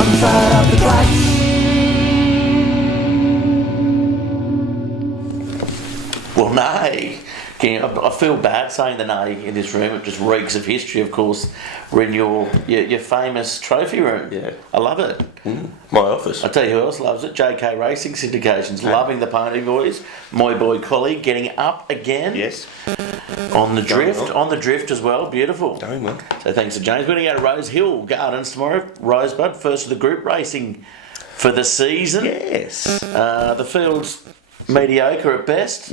wrong side of the tracks. Well, nay. I feel bad saying the nay in this room. It just reeks of history, of course. We're in your famous trophy room. Yeah. I love it. My office. I tell you who else loves it. JK Racing Syndications. Loving the Ponyboys. My boy Collie getting up again. Yes. On the drift. well. On the drift as well. Beautiful. Going well. So thanks to James. We're going to go to Rosehill Gardens tomorrow. Rosebud, first of the group racing for the season. Yes. The field's mediocre at best,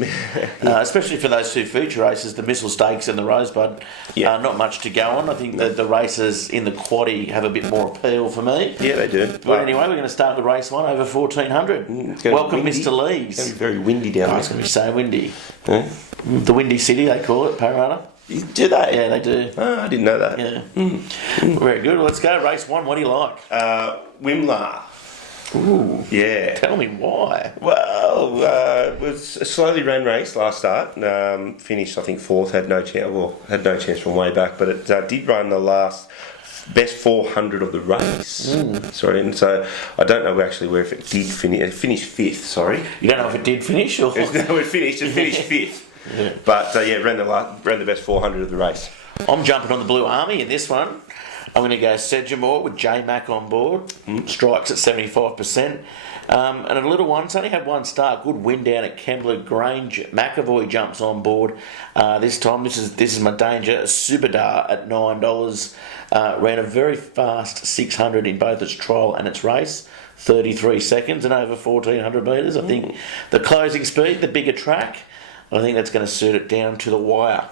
especially for those two feature races, the Missile Stakes and the Rosebud. Not much to go on. I think that the races in the quaddie have a bit more appeal for me. Yeah, they do. But anyway, we're going to start with race 1 over 1400. Welcome, Mr. Lees. It's going to be very windy down there. It's going to be so windy. Yeah. The Windy City, they call it, Parramatta. Do they? Yeah, they do. Oh, I didn't know that. Yeah. Very good. Well, let's go. Race 1, what do you like? Wimlar. Ooh. Yeah. Tell me why. Well, it was a slowly ran race last start. Finished, I think, 4th. Had no chance from way back, but it did run the last best 400 of the race. Sorry, and so I don't know actually where if it did finish. It finished 5th. Sorry. You don't know if it did finish or? No, it finished 5th. Yeah. But ran the best 400 of the race. I'm jumping on the Blue Army in this one. I'm going to go Sedgemore with J Mac on board. Strikes at 75%. And a little one, it's only had one start. Good win down at Kembla Grange. McAvoy jumps on board. This time, this is my danger. Subadar at $9. Ran a very fast 600 in both its trial and its race. 33 seconds and over 1,400 metres. I think the closing speed, the bigger track, I think that's going to suit it down to the wire.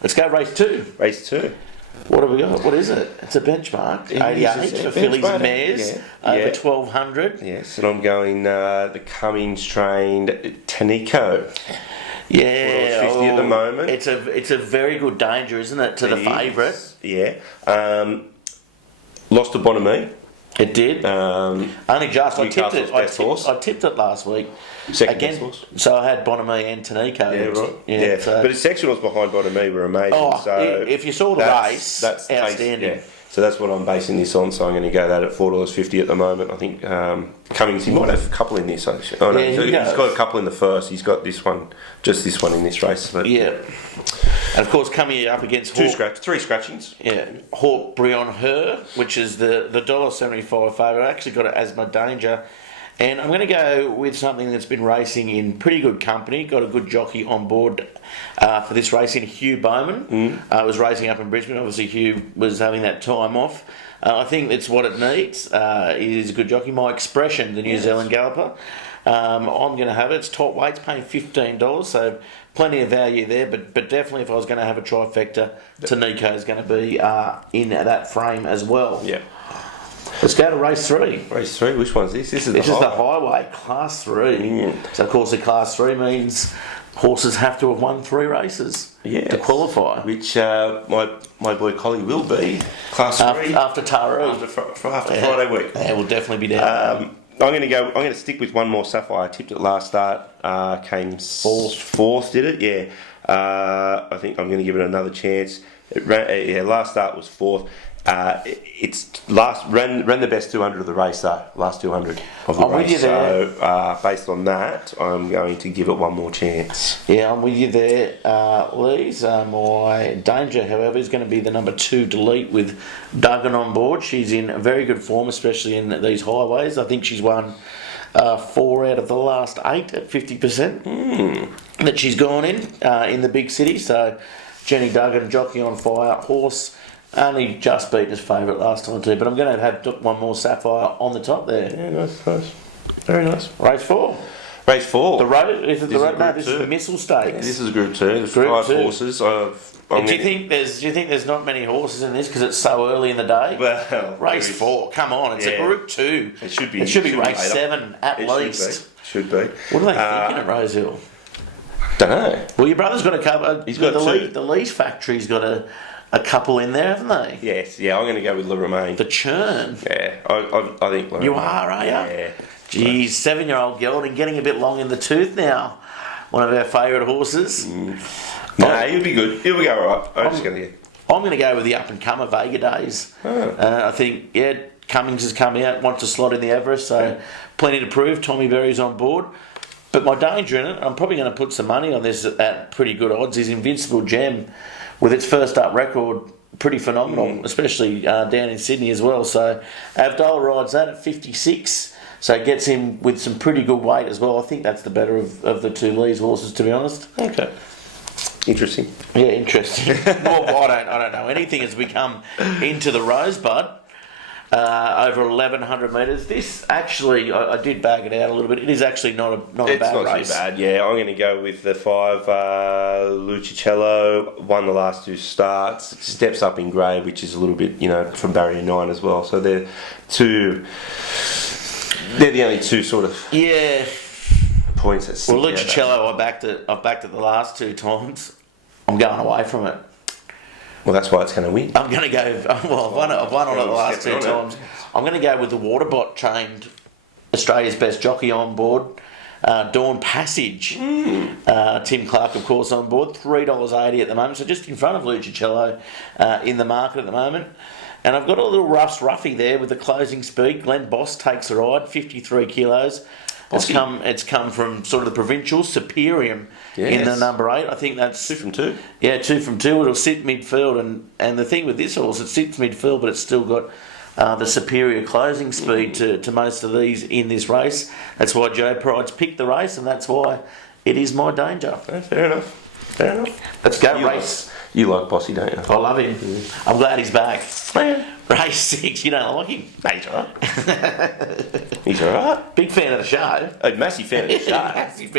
Let's go race 2. Race 2. What have we got? What is it? It's a benchmark. 88 for fillies and mares. Over 1,200. Yes, and I'm going the Cummings trained Tanico. Yeah. 50 at the moment. It's a very good danger, isn't it, to the favourite? Yeah. Lost to Bonamie. It did. Only just. I tipped it. I tipped it last week. Second again. best horse. So I had Bonamie and Tanico. Yeah, right. Yeah. So. But his sectionals behind Bonamie were amazing. Oh, so if you saw the race, that's outstanding. So that's what I'm basing this on. So I'm going to go that at $4.50 at the moment. I think Cummings, he might have a couple in this actually. Oh no, he's got a couple in the first. He's got this one, just this one in this race. But yeah. And of course, coming up against three scratchings. Yeah, Hawk Brion Her, which is the $1.75 favourite. I actually got it as my danger. And I'm going to go with something that's been racing in pretty good company. Got a good jockey on board for this race in Hugh Bowman. Was racing up in Brisbane. Obviously, Hugh was having that time off. I think that's what it needs. He is a good jockey. My Expression, the New Zealand galloper. I'm going to have it. It's top weights, paying $15, so plenty of value there. But definitely, if I was going to have a trifecta, Tanico is going to be in that frame as well. Yeah. Let's go to race 3. Race 3, which one's this? This is the highway, class 3. So, of course, the class 3 means horses have to have won 3 races to qualify. Which my boy Collie will be. Class 3. After Taru. After Friday week. Yeah, we'll definitely be down. I'm going to stick with one more Sapphire. I tipped it last start. Came 4th, did it? Yeah. I think I'm going to give it another chance. It ran, last start was 4th. Ran the best 200 of the race though. Last 200 of the race. With you there. So based on that, I'm going to give it one more chance. Yeah, I'm with you there, Lees. My danger, however, is going to be the number 2 Delete with Duggan on board. She's in very good form, especially in these highways. I think she's won 4 out of the last 8 at 50% that she's gone in the big city. So Jenny Duggan, jockey on fire, horse. Only just beat his favourite last time too, but I'm going to have one more Sapphire on the top there. Yeah, nice. Very nice. Race 4. Race 4. The road? Is it the road? No, this is the Missile Stakes. Yeah, this is Group 2. There's 5 horses. Do you think there's not many horses in this because it's so early in the day? Well, race 4. Come on, it's a Group 2. It should be. It should be race 7 at least. Should be. What are they thinking at Rosehill? Don't know. Well, your brother's got a couple. He's got the Lees factory's got a couple in there, haven't they? Yes, yeah, I'm going to go with Le Romain. The Churn. Yeah, I think Le Romain. You are you? Yeah. Geez, 7-year-old gelding getting a bit long in the tooth now. One of our favourite horses. No, he'll be good. He'll be all right. I'm going to go with the up-and-comer Vega Days. I think, Cummings has come out, wants to slot in the Everest, so plenty to prove. Tommy Berry's on board. But my danger in it, I'm probably going to put some money on this at pretty good odds, is Invincible Gem, with its first up record, pretty phenomenal, especially down in Sydney as well. So Avdola rides that at 56, so it gets him with some pretty good weight as well. I think that's the better of the two Lee's horses, to be honest. Okay. Interesting. Yeah, interesting. Well, I don't know anything has become into the Rosebud. Over 1,100 metres. This actually, I did bag it out a little bit. It is actually not a bad race. It's not too bad. Yeah, I'm going to go with the 5 Lucicello. Won the last 2 starts. Steps up in grade, which is a little bit, from barrier 9 as well. So they're the only 2 sort of points that stick. Well, Lucicello, I've backed it the last 2 times. I'm going away from it. Well, that's why it's going to win. I'm going to go. Well, I've won on it the last 2 times. I'm going to go with the Waterbot trained Australia's best jockey on board, Dawn Passage. Tim Clark, of course, on board. $3.80 at the moment, so just in front of Lucicello in the market at the moment. And I've got a little Ruffy there with the closing speed. Glenn Boss takes a ride, 53 kilos. It's come from sort of the provincial Superium in the number 8. I think that's 2 from 2. Yeah, 2 from 2. It'll sit midfield, and the thing with this horse, it sits midfield, but it's still got the superior closing speed to most of these in this race. That's why Joe Pride's picked the race, and that's why it is my danger. Fair enough. Let's go race. You like Bossy, don't you? I love him. I'm glad he's back. Race 6, you don't like him? No, he's alright. He's alright. Big fan of the show. A massive fan of the show. Massive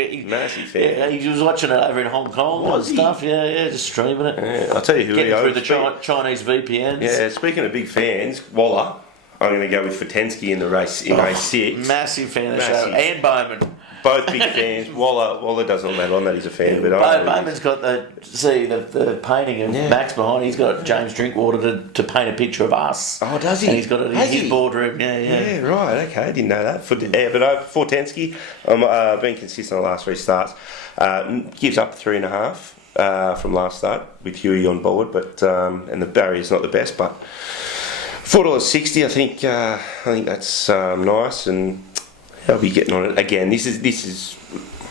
fan. Yeah, he was watching it over in Hong Kong and stuff. Yeah, just streaming it. Yeah, I'll tell you who Getting through the Chinese VPNs. Yeah, speaking of big fans, Waller. I'm going to go with Fatensky in the race in race 6. Massive fan of the show. And Bowman. Both big fans. Waller doesn't matter on that he's a fan, but Bowman's got the painting of Max behind. He's got James Drinkwater to paint a picture of us. Oh, does he? And he's got it in his boardroom. Yeah, right. Okay, I didn't know that. But Fortensky, I'm being consistent on the last 3 starts. Gives up 3.5 from last start with Huey on board, but and the barrier's not the best, but $4.60. I think that's nice, and I'll be getting on it again. This is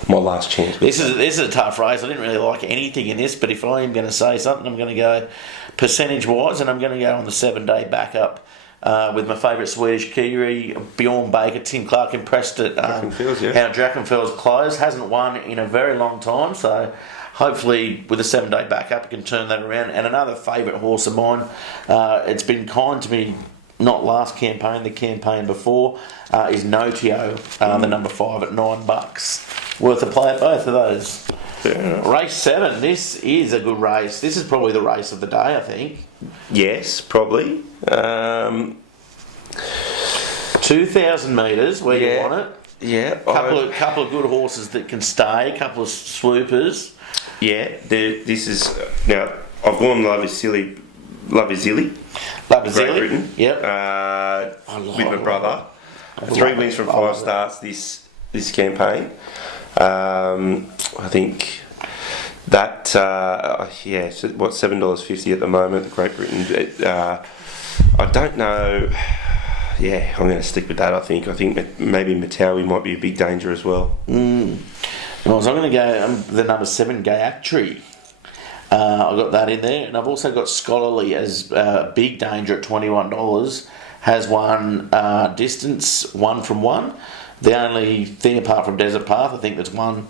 my last chance. This is a tough race. I didn't really like anything in this, but if I am going to say something, I'm going to go percentage-wise, and I'm going to go on the 7-day backup with my favourite Swedish Kiwi, Bjorn Baker. Tim Clark impressed at how Drachenfels closed. Hasn't won in a very long time, so hopefully with a 7-day backup, I can turn that around. And another favourite horse of mine, it's been kind to me, not last campaign, the campaign before, is Notio, the number 5 at $9. Worth a play at both of those. Yeah. Race 7, this is a good race. This is probably the race of the day, I think. Yes, probably. 2,000 metres, where you want it. Yeah. Couple of good horses that can stay, a couple of swoopers. Yeah, this is... Now, I've gone Love is Silly. Great Britain. Yep. With my brother. 3 wins from 5 starts this campaign. I think that $7.50 at the moment. Great Britain. I don't know. Yeah, I'm going to stick with that. I think maybe Matawi might be a big danger as well. Well, so I'm going to go the number 7 Gayatri. I've got that in there, and I've also got Scholarly as big danger at $21. Has won distance 1 from 1. The only thing apart from Desert Path, I think that's won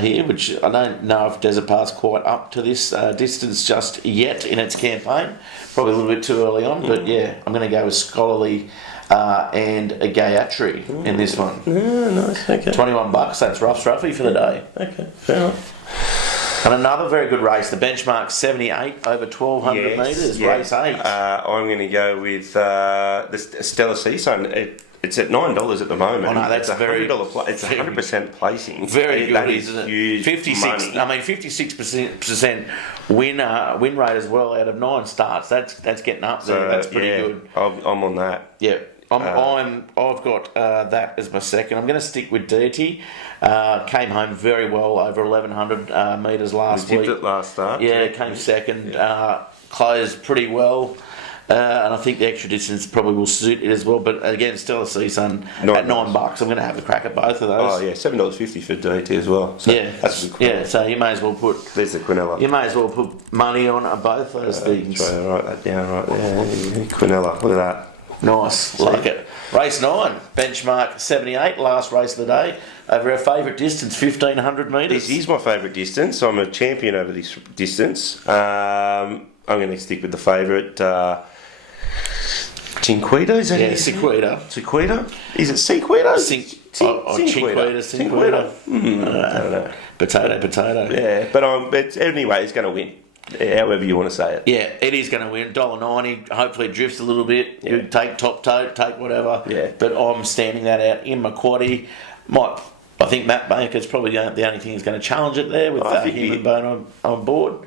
here, which I don't know if Desert Path's quite up to this distance just yet in its campaign. Probably a little bit too early on, but yeah, I'm going to go with Scholarly and a Gayatri in this one. Yeah, nice. Okay. $21. That's Ruffy for the day. Okay, fair enough. And another very good race, the benchmark 78 over 1,200 metres, race 8. I'm going to go with the Stella Season. It's at $9 at the moment. Oh no, that's it's it's 100% placing. Very good, isn't it? Huge 56. money. I mean, 56% win rate as well out of 9 starts. That's getting up there. That's pretty good. I'm on that. Yeah. I've got that as my second. I'm going to stick with Deity. Came home very well over 1,100 metres last week. We tipped it last start. Yeah, came second. Closed pretty well. And I think the extra distance probably will suit it as well. But again, Stellar Sea Sun at $9. I'm going to have a crack at both of those. Oh yeah, $7.50 for DT as well. So Yeah, that's a good yeah. So you may as well put. There's the Quinella. You may as well put money on both those things. Try to write that down right there. Quinella, look at that. Nice, like it. Race 9, benchmark 78, last race of the day. Over our favourite distance, 1,500 metres. This is my favourite distance. I'm a champion over this distance. I'm going to stick with the favourite. Cinquita, is that it? Cinquita. Cinquita? Is it Cinquita? Cinquita. I don't know. Potato. Yeah, but anyway, it's going to win. However you want to say it. Yeah, it is going to win. $1.90. Hopefully it drifts a little bit. Yeah. You take top tote, take whatever. Yeah. But I'm standing that out in my quaddie. I think Matt Baker's probably the only thing that's going to challenge it there with him and Bone on board.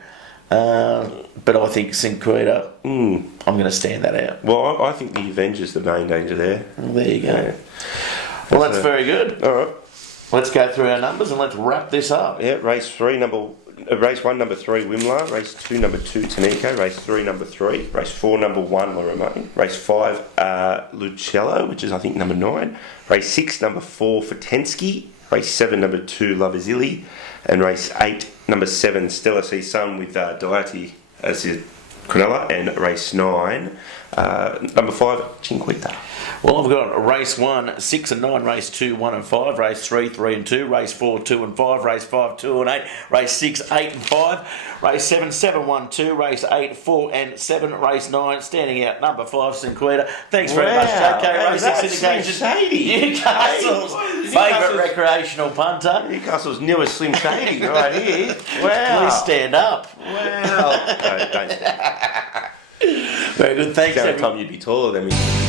But I think Cinquita, I'm going to stand that out. Well, I think the Avenger's the main danger there. Well, there you go. Yeah. Well, that's very good. All right. Let's go through our numbers and let's wrap this up. Yeah, race 1, number 3, Wimlar. Race 2, number 2, Tanico. Race 3, number 3. Race 4, number 1, Lorraine. Race 5, Lucello, which is, I think, number 9. Race 6, number 4, Fatensky. Race 7, number 2, Lavazili. And race 8, number 7, Stellar Sea Sun with Delati as the Quinella. And race 9, number 5, Cinquita. Well, I've got race 1, 6 and 9, race 2, 1 and 5, race 3, 3 and 2, race 4, 2 and 5, race 5, 2 and 8, race 6, 8 and 5, race 7, 7, 1, 2, race 8, 4 and 7, race 9, standing out number 5, Cinquita. Thanks very much, JK Racing Syndications. Newcastle's favourite recreational punter. Newcastle's newest Slim Shady right here. Wow. Please stand up. Wow. No, don't stand up. Very good, thanks Every everyone. time you'd be taller than me.